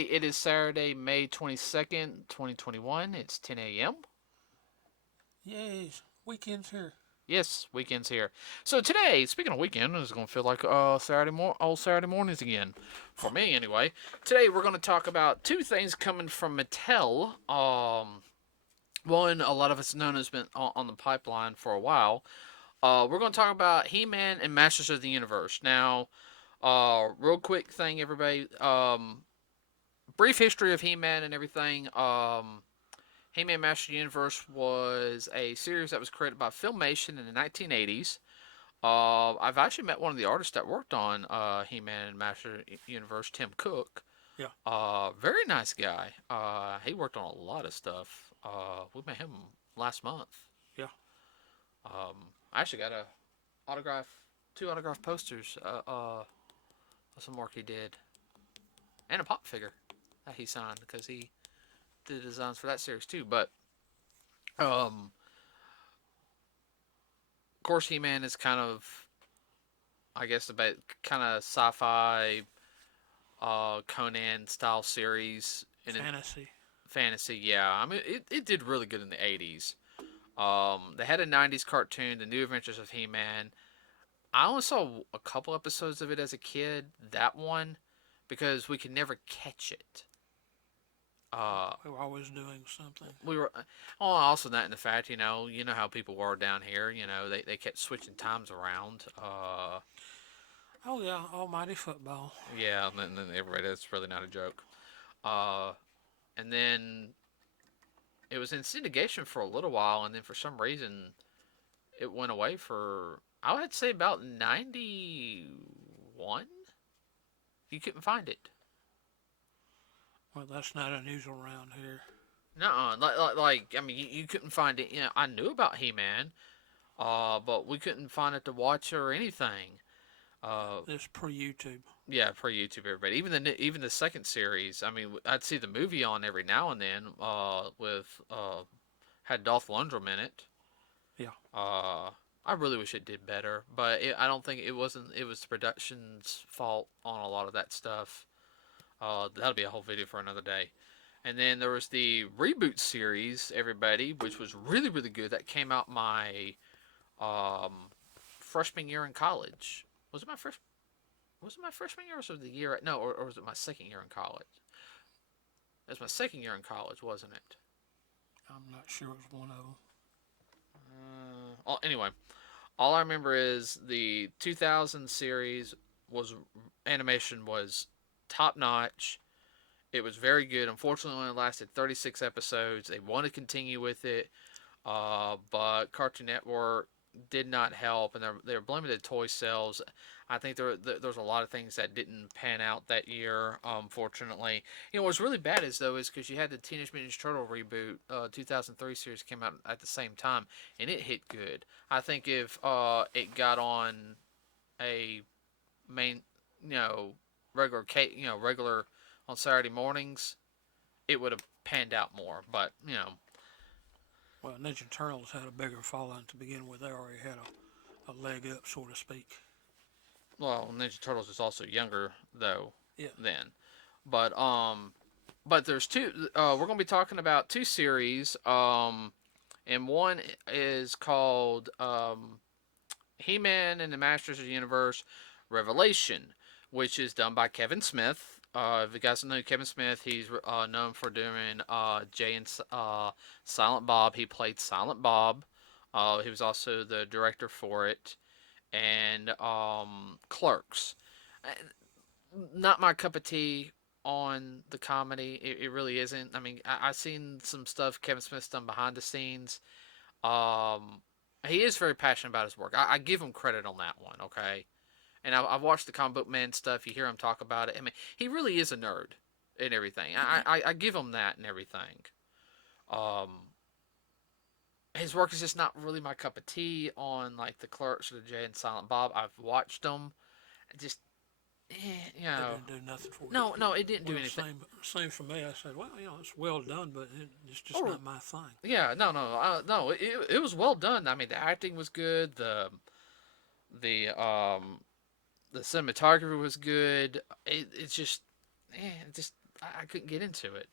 everybody. It is Saturday, May 22nd, 2021. It's 10 a.m. Yay, weekend's here. Yes, weekend's here. So today, speaking of weekend, it's going to feel like old Saturday mornings again. For me, anyway. Today, we're going to talk about two things coming from Mattel. One, a lot of us known has been on the pipeline for a while. We're going to talk about He-Man and Masters of the Universe. Now, real quick thing, everybody. Brief history of He-Man and everything. He-Man Masters of the Universe was a series that was created by Filmation in the 1980s. I've actually met one of the artists that worked on He-Man and Masters of the Universe, Tim Cook. Yeah. Very nice guy. He worked on a lot of stuff. We met him last month. Yeah. I actually got two autograph posters of some work he did, and a pop figure that he signed because he did the designs for that series too. But of course, He-Man is kind of, I guess, about kind of sci-fi, Conan style series. Fantasy, yeah. I mean, it did really good in the 80s. They had a 90s cartoon, The New Adventures of He-Man. I only saw a couple episodes of it as a kid, that one, because we could never catch it. We were always doing something. We were, also that in the fact, you know how people were down here. They kept switching times around. Oh yeah, almighty football. Yeah, and then everybody, that's really not a joke. And then it was in syndication for a little while, and then for some reason it went away for, I would say, about 91. You couldn't find it. Well, that's not unusual around here. No, I mean, you couldn't find it. I knew about He-Man, but we couldn't find it to watch or anything. This pre-YouTube. Yeah, pre-YouTube, everybody. Even the second series. I mean, I'd see the movie on every now and then. With had Dolph Lundgren in it. Yeah. I really wish it did better, but I don't think it wasn't. It was the production's fault on a lot of that stuff. That'll be a whole video for another day. And then there was the Reboot series, everybody, which was really, really good. That came out my freshman year in college. Was it my freshman year, or was it the year? No, or was it my second year in college? It was my second year in college, wasn't it? I'm not sure it was one of them. Anyway, all I remember is the 2000 series animation was top notch. It was very good. Unfortunately, it only lasted 36 episodes. They want to continue with it, but Cartoon Network did not help, and they're blaming the toy sales. I think there's a lot of things that didn't pan out that year, unfortunately. What's really bad is because you had the Teenage Mutant Ninja Turtle reboot, 2003 series came out at the same time, and it hit good. I think if it got on a main, regular on Saturday mornings, it would have panned out more. But Well, Ninja Turtles had a bigger following to begin with. They already had a leg up, so to speak. Well, Ninja Turtles is also younger though. Yeah. Then, but there's two. We're gonna be talking about two series. And one is called He-Man and the Masters of the Universe Revelation, which is done by Kevin Smith. If you guys know Kevin Smith, he's known for doing Jay and Silent Bob. He played Silent Bob. He was also the director for it, and Clerks. Not my cup of tea on the comedy. It really isn't. I mean, I've seen some stuff Kevin Smith's done behind the scenes. He is very passionate about his work. I give him credit on that one, okay? And I've watched the comic book man stuff. You hear him talk about it. I mean, he really is a nerd and everything. I give him that and everything. His work is just not really my cup of tea on like the Clerks or the Jay and Silent Bob. I've watched them. Just, It didn't do nothing for you. No, it didn't do anything. Same for me. I said, well, it's well done, but it's just not my thing. Yeah, no. It was well done. I mean, the acting was good. The cinematography was good. It's just I couldn't get into it.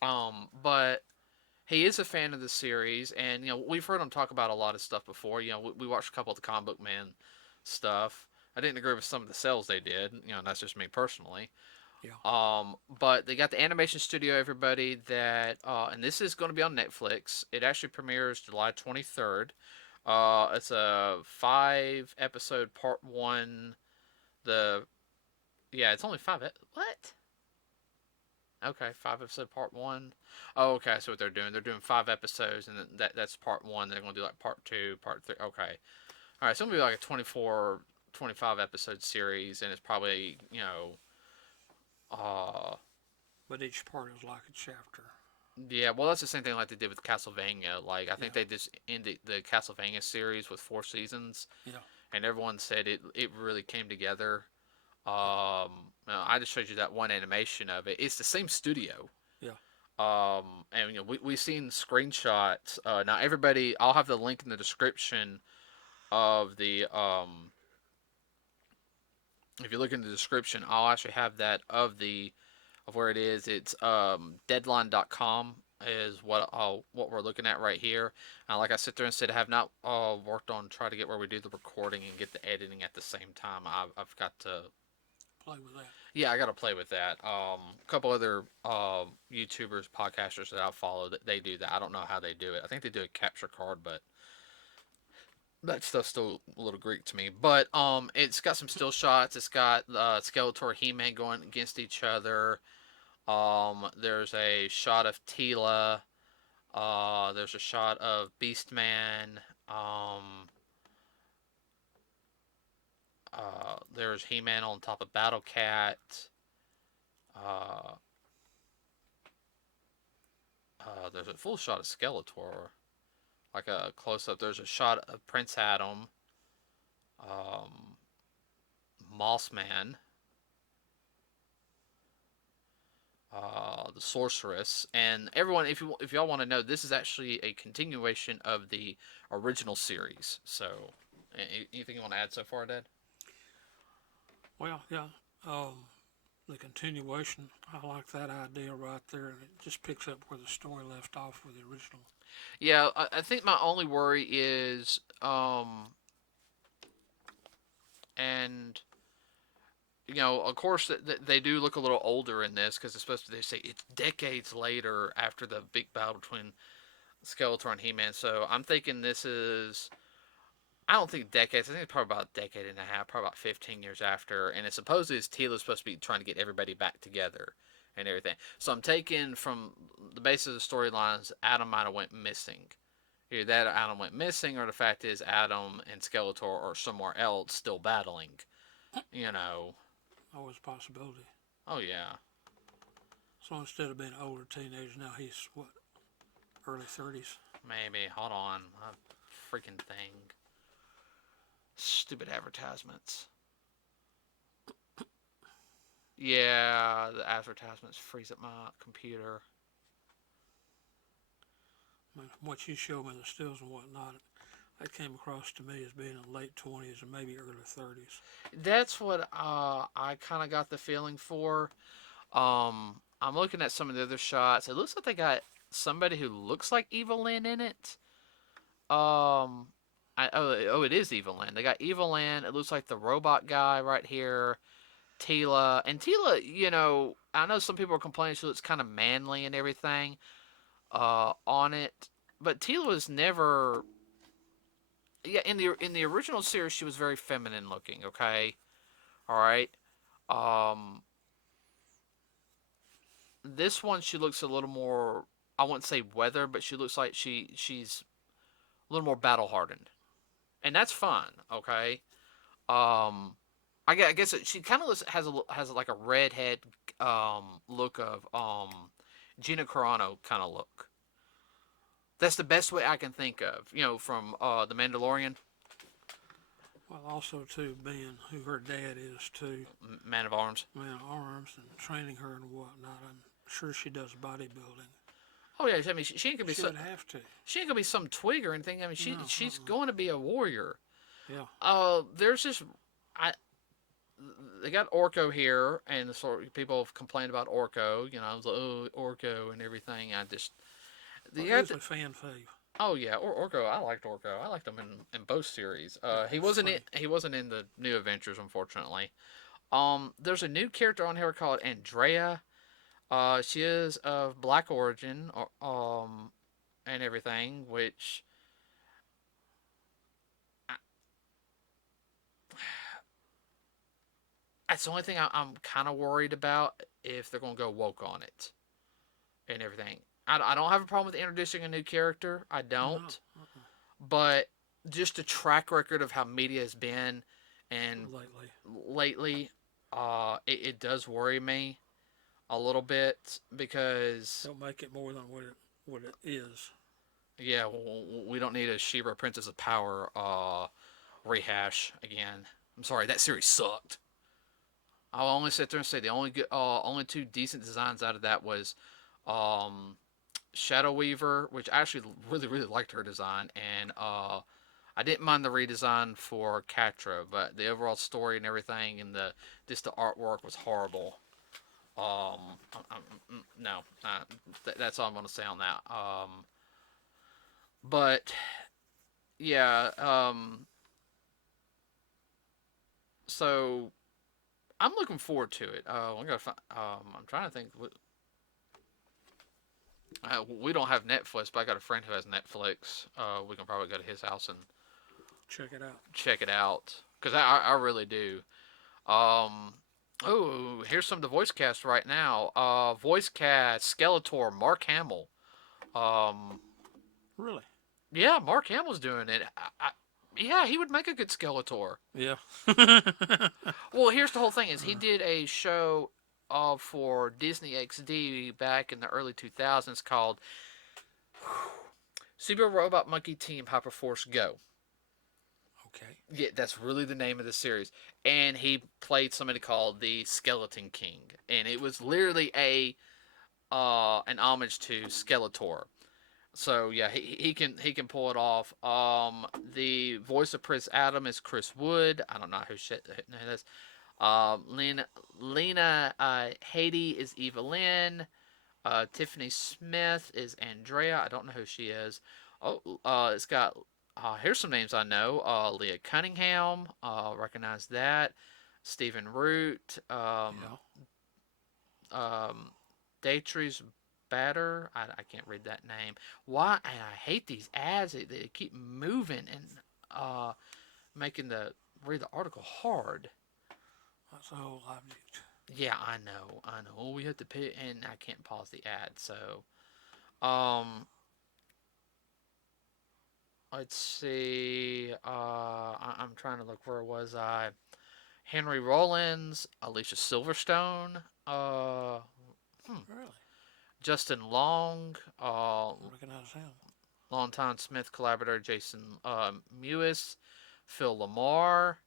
But he is a fan of the series, and we've heard him talk about a lot of stuff before. We watched a couple of the Comic Book Man stuff. I didn't agree with some of the sales they did. And that's just me personally. Yeah. But they got the animation studio, everybody, that, and this is going to be on Netflix. It actually premieres July 23rd. It's a 5 episode part one. The, yeah, it's only what? Okay, 5 episode part one. Oh, okay, I see what they're doing. They're doing 5 episodes, and that's part one. They're going to do like part two, part three. Okay. All right, so it's going to be like a 24, 25 episode series, and it's probably, uh, But each part is like a chapter. yeah, well, that's the same thing like they did with Castlevania. Like, I think Yeah. they just ended the Castlevania series with 4 seasons, Yeah. and everyone said it really came together. Yeah. I just showed you that one animation of it. It's the same studio. Yeah. And we've seen screenshots. Now everybody, I'll have the link in the description of the If you look in the description, I'll actually have that of where it is. It's deadline.com is what we're looking at right here. Like I sit there and said, I have not worked on trying to get where we do the recording and get the editing at the same time. I've got to Play with that. yeah, I got to play with that. A couple other YouTubers, podcasters that I follow that they do that. I don't know how they do it. I think they do a capture card, but that stuff's still a little Greek to me. But it's got some still shots. It's got Skeletor, He-Man going against each other. There's a shot of Tila. There's a shot of Beastman. There's He-Man on top of Battle Cat. Uh, there's a full shot of Skeletor, like a close up. There's a shot of Prince Adam, um, Mossman, the Sorceress, and everyone. If y'all want to know, this is actually a continuation of the original series. So, anything you want to add so far, Dad? Well, yeah. The continuation, I like that idea right there, and it just picks up where the story left off with the original. Yeah, I think my only worry is, and of course, they do look a little older in this because it's supposed to. They say it's decades later after the big battle between Skeletor and He-Man. So I'm thinking this is. I don't think decades. I think it's probably about a decade and a half, probably about 15 years after. And it's supposedly Teela's supposed to be trying to get everybody back together and everything. So I'm taking from the basis of the storylines, Adam might have went missing. Either that Adam went missing, or the fact is Adam and Skeletor are somewhere else still battling. You know. Always a possibility. Oh yeah. So instead of being an older teenager, now he's what, early 30s? Maybe. Hold on. A freaking thing. Stupid advertisements. Yeah, the advertisements freeze up my computer. I mean, from what you showed me, the stills and whatnot, that came across to me as being in late 20s or maybe early 30s. That's what I kind of got the feeling for. I'm looking at some of the other shots. It looks like they got somebody who looks like Evelyn in it. It is Evelyn. They Got Evelyn. It looks like the robot guy right here. Tila. And Tila, I know some people are complaining she looks kind of manly and everything on it. But Tila was never. Yeah, in the original series, she was very feminine looking. Okay, all right. Um, this one she looks a little more. I wouldn't say weathered, but she looks like she's a little more battle hardened, and that's fine. Okay. I guess she kind of has like a redhead look of Gina Carano kind of look. That's the best way I can think of. From the Mandalorian. Well, also, too, being who her dad is, too. Man of Arms. Man of Arms and training her and whatnot. I'm sure she does bodybuilding. Oh yeah, I mean she ain't gonna be. She would have to. She ain't gonna be some twig or anything. I mean she's going to be a warrior. Yeah. There's this. they got Orco here, and sort of people have complained about Orco. I was like, oh, Orco and everything. I just Well, the, usually fan fave. oh yeah, Orco. I liked Orco. I liked him in both series. Yeah, He it's wasn't in funny. he wasn't in the New Adventures, unfortunately. There's a new character on here called Andrea. She is of black origin, and everything, which I, that's the only thing I'm kind of worried about if they're gonna go woke on it and everything. I don't have a problem with introducing a new character. I No, don't, but just a track record of how media has been, and lately. lately, it does worry me a little bit because Don't make it more than what it is. yeah, we don't need a She-Ra Princess of Power rehash again. I'm sorry, that series sucked. I'll only sit there and say the only two decent designs out of that was um, Shadow Weaver, which I actually really liked her design, and I didn't mind the redesign for Catra, but the overall story and everything and the artwork was horrible. No, that's all I'm gonna say on that. But yeah, so I'm looking forward to it. I'm trying to think. We don't have Netflix, but I got a friend who has Netflix. We can probably go to his house and Check it out. check it out because I really do. Um, oh, here's some of the voice cast right now. Voice cast Skeletor, Mark Hamill. Um, Really? yeah, Mark Hamill's doing it. Yeah, he would make a good Skeletor. Yeah. Well, here's the whole thing: is he did a show for Disney XD back in the early 2000s called Super Robot Monkey Team Hyperforce Go. Okay. Yeah, that's really the name of the series. And he played somebody called the Skeleton King, and it was literally a an homage to Skeletor. So yeah, he can pull it off. The voice of Prince Adam is Chris Wood. I don't know who that is. Lena Haiti is Evelyn. Tiffany Smith is Andrea. I don't know who she is. Oh, it's got. Here's some names I know. Leah Cunningham. Recognize that. Stephen Root. Yeah. Daytree's Batter. I can't read that name. Why? And I hate these ads. They keep moving and making the read the article hard. That's the whole object. Yeah, I know. I know. Oh, we have to pay, and I can't pause the ad. So, um, let's see. I'm trying to look. Where was I? Henry Rollins, Alicia Silverstone, Really? Justin Long, I recognize him. longtime Smith collaborator Jason Mewis, Phil Lamar,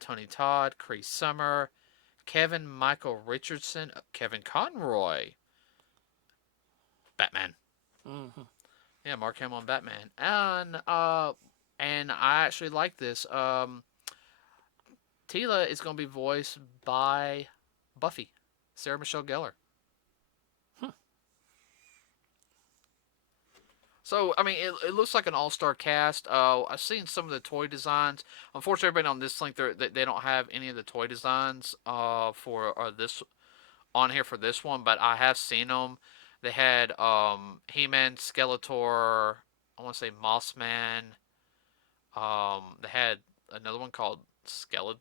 Tony Todd, Cree Summer, Kevin Michael Richardson, Kevin Conroy, Batman. Mm-hmm. Yeah, Mark Hamill on Batman, and I actually like this. Tila is going to be voiced by Buffy, Sarah Michelle Gellar. Huh. So, I mean, it looks like an all-star cast. I've seen some of the toy designs. Unfortunately, everybody on this link, they don't have any of the toy designs for this on here for this one, but I have seen them. They had He-Man, Skeletor, I want to say Mossman. They had another one called Skeletor,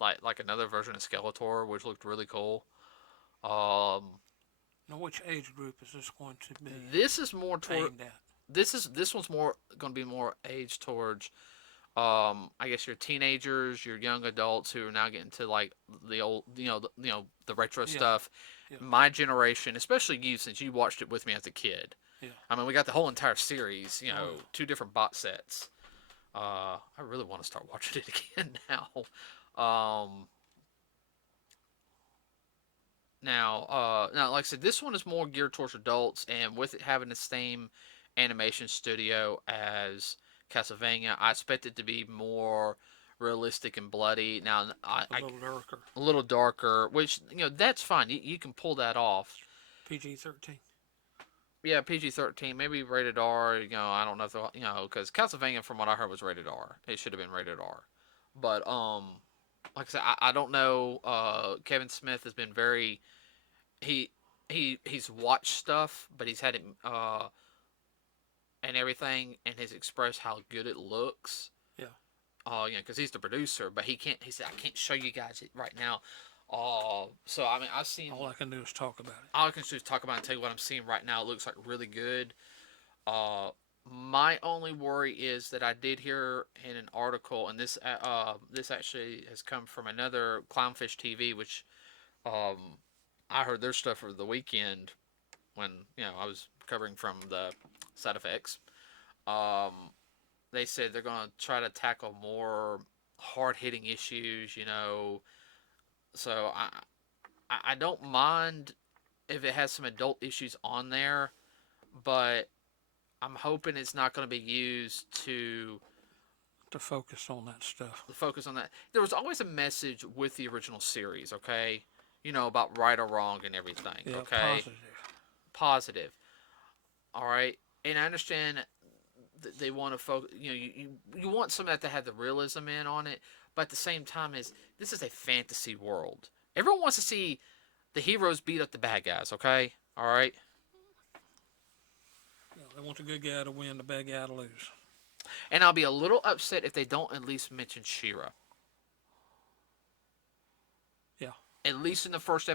like another version of Skeletor, which looked really cool. Um, Now, which age group is this going to be this is more toward aimed at? this one's more going to be more aged towards I guess your teenagers, your young adults who are now getting to like the old, the retro Yeah. stuff. Yeah. My generation, especially you, since you watched it with me as a kid. Yeah. I mean, we got the whole entire series, Oh, yeah. 2 different box sets. I really want to start watching it again now. Um, now, like I said, this one is more geared towards adults, and with it having the same animation studio as Castlevania, I expect it to be more realistic and bloody. Now, A little darker. a little darker, which that's fine. You can pull that off. PG-13. Yeah, PG-13, maybe rated R. I don't know if because Castlevania, from what I heard, was rated R. It should have been rated R. But like I said, I don't know. Kevin Smith has been very he he's watched stuff, but he's had it and everything, and has expressed how good it looks. Yeah. Because he's the producer, but he can't. He said, I can't show you guys it right now. So I mean, I've seen. All I can do is talk about it. All I can do is talk about it and tell you what I'm seeing right now. It looks like really good. My only worry is that I did hear in an article, and this actually has come from another Clownfish TV, which I heard their stuff for the weekend when I was covering from the side effects. They said they're going to try to tackle more hard hitting issues. So I don't mind if it has some adult issues on there, but I'm hoping it's not going to be used to focus on that stuff. Focus on that. There was always a message with the original series, okay? About right or wrong and everything, yeah, okay? Positive. All right? And I understand that they want to focus, you want some of that to have the realism in on it, but at the same time, this is a fantasy world. Everyone wants to see the heroes beat up the bad guys, okay? All right? Yeah, they want the good guy to win, the bad guy to lose. And I'll be a little upset if they don't at least mention She-Ra. Yeah. At least in the first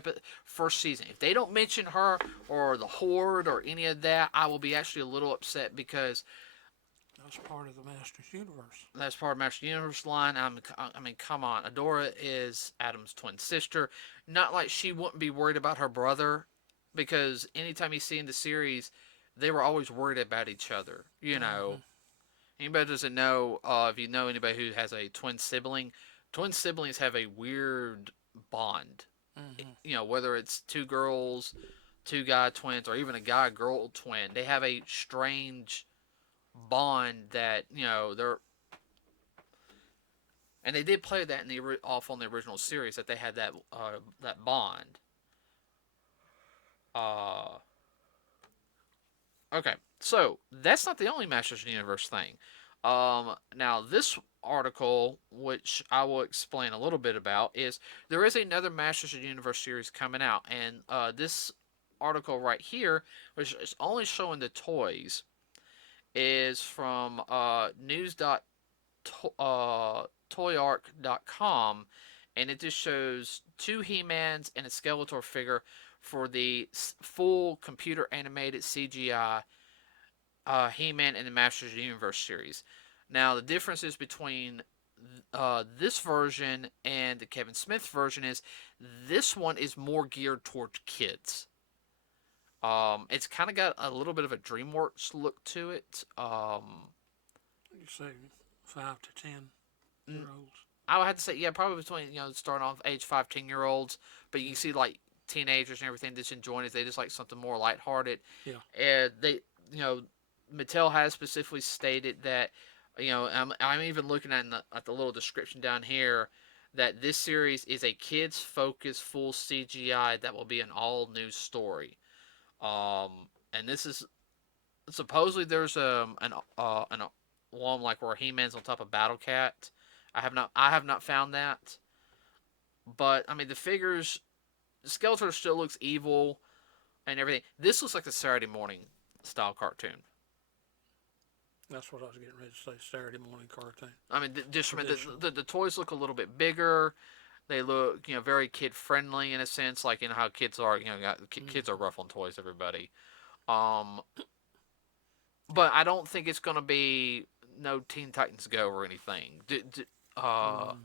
season. If they don't mention her or the Horde or any of that, I will be actually a little upset because that's part of the Masters Universe. That's part of Masters Universe line. I mean, come on. Adora is Adam's twin sister. Not like she wouldn't be worried about her brother, because anytime you see in the series, they were always worried about each other. Anybody doesn't know, if you know anybody who has a twin siblings have a weird bond. Mm-hmm. Whether it's two girls, two guy twins, or even a guy-girl twin, they have a strange bond that they're, and they did play that off on the original series, that they had that bond. Okay, so that's not the only Masters of the Universe thing. Now this article, which I will explain a little bit about, is there is another Masters of the Universe series coming out, and this article right here, which is only showing the toys, is from news.toyark.com, and it just shows 2 He-Mans and a Skeletor figure for the full computer animated CGI He-Man and the Masters of the Universe series. Now, the differences between this version and the Kevin Smith version is this one is more geared towards kids. It's kind of got a little bit of a DreamWorks look to it. You say 5 to 10-year-olds. I would have to say, yeah, probably between starting off age 5, 10-year-olds, but you see like teenagers and everything that's enjoying it. They just like something more lighthearted. Yeah. And they, Mattel has specifically stated that, I'm even looking at the little description down here, that this series is a kids-focused full CGI that will be an all-new story. And this is supposedly there's an one like where He-Man's on top of Battle Cat. I have not found that, but I mean the figures, Skeletor still looks evil and everything. This looks like a Saturday morning style cartoon. That's what I was getting ready to say. Saturday morning cartoon. I mean, the toys look a little bit bigger. They look, very kid friendly in a sense, like how kids are. Kids are rough on toys. Everybody, but I don't think it's gonna be no Teen Titans Go or anything. Lord, I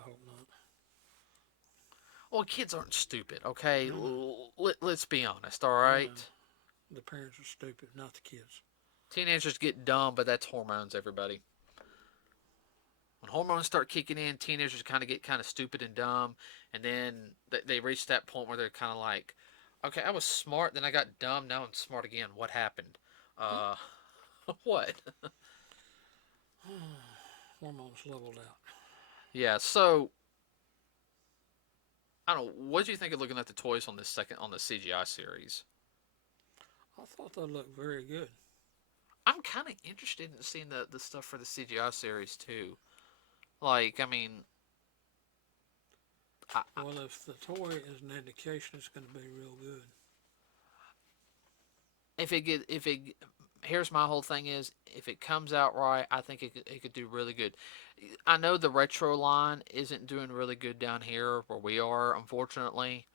hope not. Well, kids aren't stupid, okay? Let's be honest, all right? The parents are stupid, not the kids. Teenagers get dumb, but that's hormones, everybody. When hormones start kicking in, teenagers get kind of stupid and dumb, and then they reach that point where they're kind of like, okay, I was smart, then I got dumb, now I'm smart again. What happened? What? Hormones leveled out. Yeah. So I don't know. What do you think of looking at the toys on this second on the CGI series? I thought they looked very good. I'm kind of interested in seeing the stuff for the CGI series too. Like, I mean, I, Well, if the toy is an indication, it's going to be real good. if it here's my whole thing is if it comes out right, I think it could do really good. I know the retro line isn't doing really good down here where we are, unfortunately.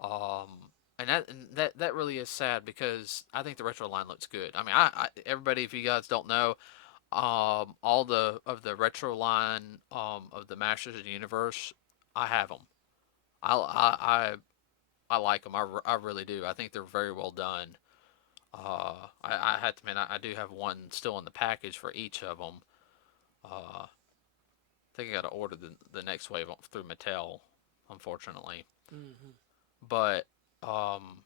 And that really is sad because I think the retro line looks good. I mean, everybody, if you guys don't know, all the retro line of the Masters of the Universe, I have them. I like them. I really do. I think they're very well done. I had to admit I do have one still in the package for each of them. I think I got to order the next wave through Mattel, unfortunately. Hmm. But um,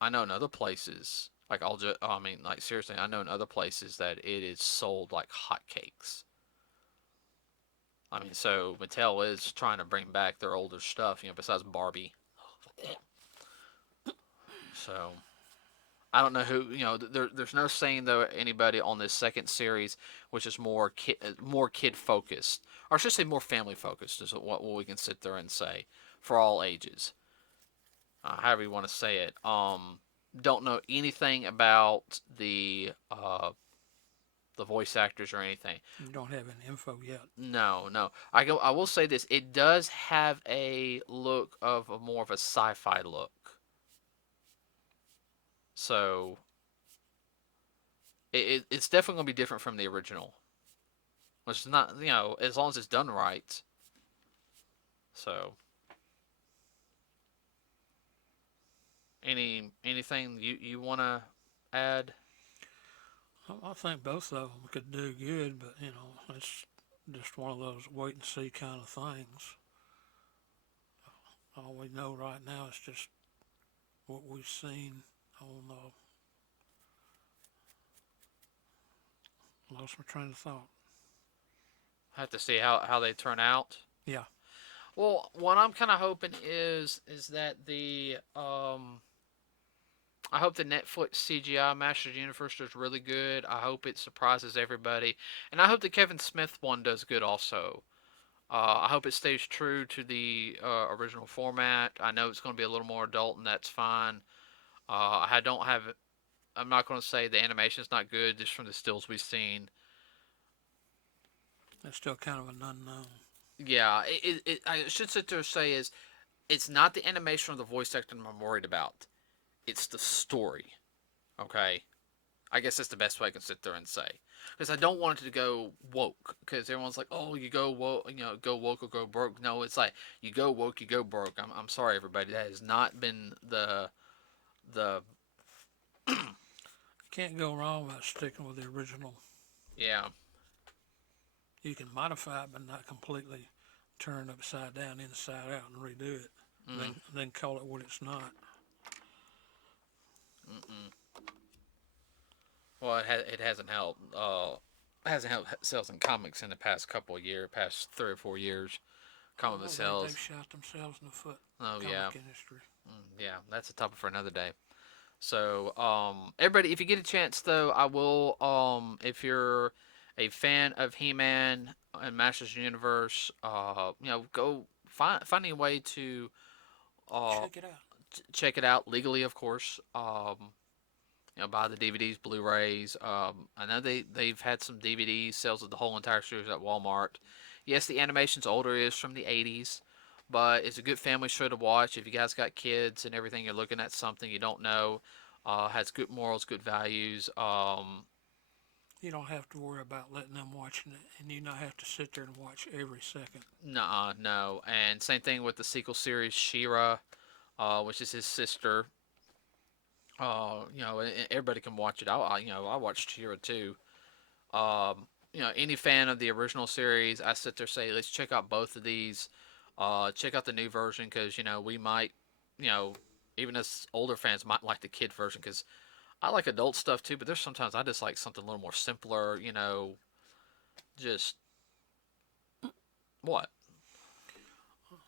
I know in other places, like I mean, like seriously, I know in other places that it is sold like hotcakes. I mean, so Mattel is trying to bring back their older stuff, besides Barbie. So I don't know who, there's no saying though anybody on this second series, which is more kid focused, or I should say more family focused, is what we can sit there and say for all ages, however you want to say it. Don't know anything about the voice actors or anything. You don't have any info yet. No, no. I will say this: it does have a look of more of a sci-fi look. So it's definitely gonna be different from the original, which is not, as long as it's done right. So anything you want to add? I think both of them could do good, but it's just one of those wait and see kind of things. All we know right now is just what we've seen on. Lost my train of thought. Have to see how they turn out. Yeah. Well, what I'm kind of hoping is that I hope the Netflix CGI Masters Universe does really good. I hope it surprises everybody, and I hope the Kevin Smith one does good also. I hope it stays true to the original format. I know it's going to be a little more adult, and that's fine. I don't have. I'm not going to say the animation's not good just from the stills we've seen. It's still kind of an unknown. Yeah, I should sit there and say is it's not the animation or the voice acting I'm worried about. It's the story. Okay, I guess that's the best way I can sit there and say, because I don't want it to go woke. Because everyone's like, "Oh, you go woke, go woke or go broke." No, it's like you go woke, you go broke. I'm sorry, everybody. That has not been the Can't go wrong by sticking with the original. yeah. You can modify it, but not completely turn it upside down, inside out, and redo it. Mm, Then call it what it's not. mm-mm. Well, it hasn't helped sales in comics in the past couple of years, past 3 or 4 years. Comic book Well, they've sales. shot themselves in the foot. Oh yeah, Comic industry. yeah. That's a topic for another day. So, everybody, if you get a chance, though, I will. If you're a fan of He-Man and Masters of the Universe, go finding a way to uh Check it out. check it out legally, of course. Buy the DVDs, Blu-rays. I know they've had some DVD sales of the whole entire series at Walmart. Yes, the animation's older, it is from the '80s, but it's a good family show to watch if you guys got kids and everything. You're looking at something you don't know. Has good morals, good values. You don't have to worry about letting them watching it, and you not have to sit there and watch every second. Nuh-uh, no. And same thing with the sequel series, She-Ra, which is his sister. Everybody can watch it. I watched She-Ra too. Any fan of the original series, I sit there and say, let's check out both of these. Check out the new version because we might, you know, even as older fans might like the kid version because I like adult stuff too. But there's sometimes I just like something a little more simpler. Just What?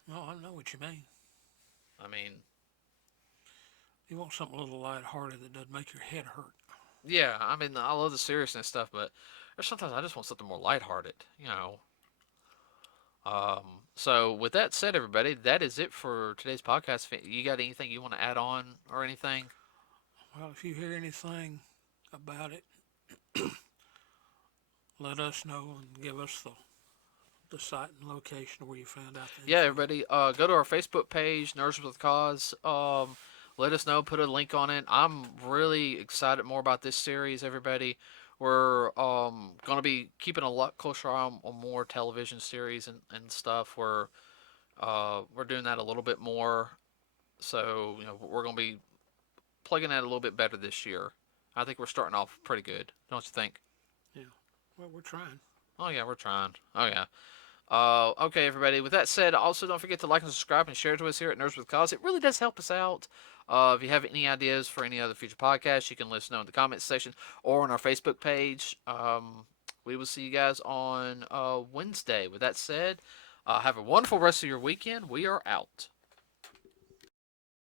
No, I know what you mean. I mean, You want something a little lighthearted that doesn't make your head hurt. yeah, I mean, I love the seriousness stuff, but there's sometimes I just want something more lighthearted, you know. So with that said, everybody, that is it for today's podcast. You got anything you want to add on or anything? Well, if you hear anything about it, let us know and give us the site and location where you found out the Yeah, info. everybody, go to our Facebook page, Nerds with Cause. Let us know. Put a link on it. I'm really excited more about this series. Everybody, we're gonna be keeping a lot closer on more television series and stuff. We're doing that a little bit more. So we're gonna be plugging that a little bit better this year. I think we're starting off pretty good. Don't you think? Yeah. Well, we're trying. Oh yeah, we're trying. Oh yeah. Okay, everybody. With that said, also don't forget to like and subscribe and share to us here at Nerds with Cause. It really does help us out. If you have any ideas for any other future podcasts, you can let us know in the comments section or on our Facebook page. We will see you guys on Wednesday. With that said, have a wonderful rest of your weekend. We are out.